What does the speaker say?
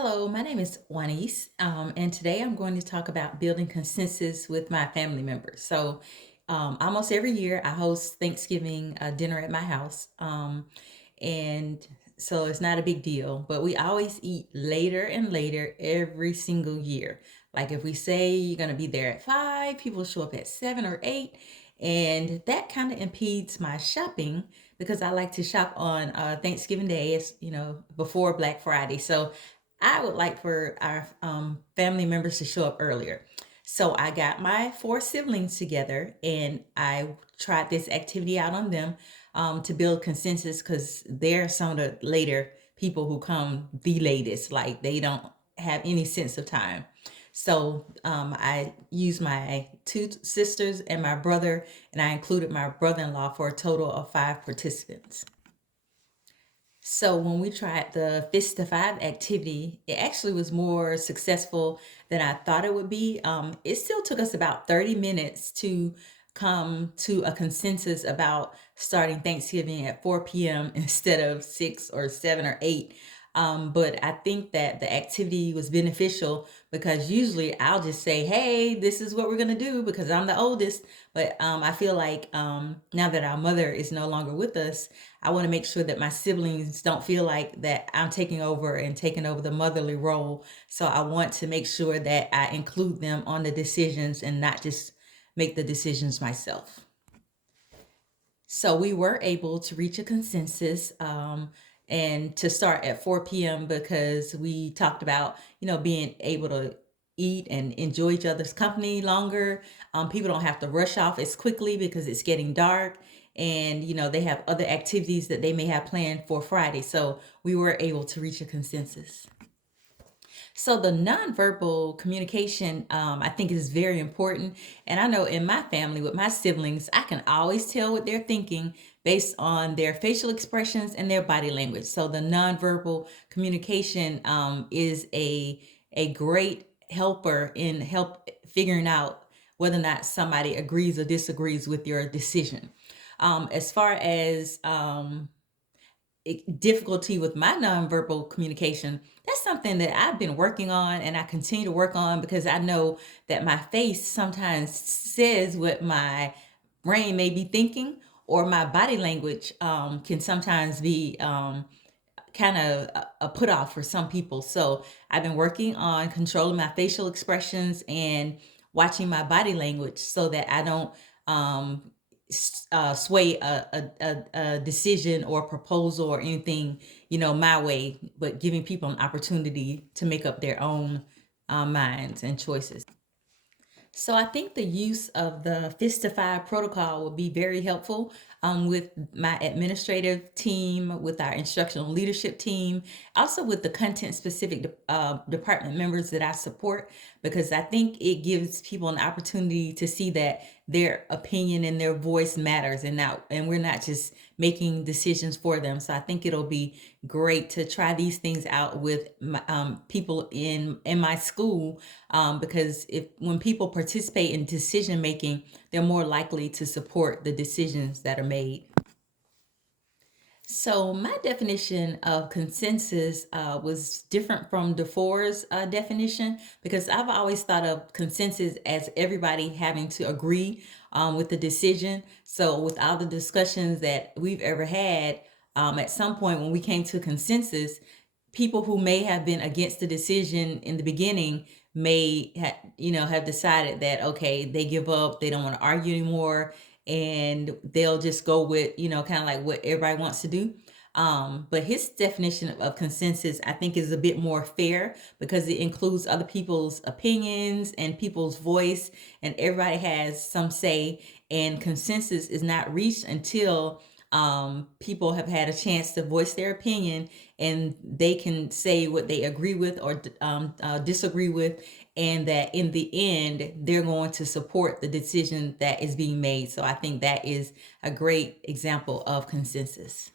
Hello, my name is Juanice, and today I'm going to talk about building consensus with my family members. Almost every year I host Thanksgiving dinner at my house, and so it's not a big deal, but we always eat later and later every single year. Like if we say you're going to be there at 5, people show up at 7 or 8, and that kind of impedes my shopping because I like to shop on Thanksgiving Day, as you know, before Black Friday. So I would like for our family members to show up earlier. So I got my four siblings together and I tried this activity out on them to build consensus because they're some of the later people who come the latest. Like they don't have any sense of time. I used my two sisters and my brother, and I included my brother in law for a total of five participants. So when we tried the Fist to Five activity, it actually was more successful than I thought it would be. It still took us about 30 minutes to come to a consensus about starting Thanksgiving at 4 p.m. instead of 6 or 7 or 8. But I think that the activity was beneficial because usually I'll just say, hey, this is what we're going to do because I'm the oldest. But I feel like now that our mother is no longer with us, I want to make sure that my siblings don't feel like that I'm taking over and taking over the motherly role. So I want to make sure that I include them on the decisions and not just make the decisions myself. So we were able to reach a consensus and to start at 4 p.m. because we talked about, being able to eat and enjoy each other's company longer. People don't have to rush off as quickly because it's getting dark. And, they have other activities that they may have planned for Friday. So we were able to reach a consensus. So the nonverbal communication, I think, is very important. And I know in my family with my siblings, I can always tell what they're thinking based on their facial expressions and their body language. So the nonverbal communication is a great helper in help figuring out whether or not somebody agrees or disagrees with your decision. As far as difficulty with my nonverbal communication, that's something that I've been working on and I continue to work on because I know that my face sometimes says what my brain may be thinking, or my body language can sometimes be kind of a put off for some people. So I've been working on controlling my facial expressions and watching my body language so that I don't sway a decision or proposal or anything, my way, but giving people an opportunity to make up their own minds and choices. So I think the use of the Fistify protocol will be very helpful with my administrative team, with our instructional leadership team, also with the content specific department members that I support, because I think it gives people an opportunity to see that their opinion and their voice matters, and we're not just making decisions for them. So I think it'll be great to try these things out with people in my school, because if when people participate in decision making, they're more likely to support the decisions that are made. So my definition of consensus was different from DeFore's definition because I've always thought of consensus as everybody having to agree with the decision. So with all the discussions that we've ever had, at some point when we came to consensus, people who may have been against the decision in the beginning may have decided that, okay, they give up, they don't want to argue anymore, and they'll just go with, kind of like what everybody wants to do. But his definition of consensus, I think, is a bit more fair because it includes other people's opinions and people's voice, and everybody has some say. And consensus is not reached until people have had a chance to voice their opinion and they can say what they agree with or disagree with, and that in the end they're going to support the decision that is being made. So I think that is a great example of consensus.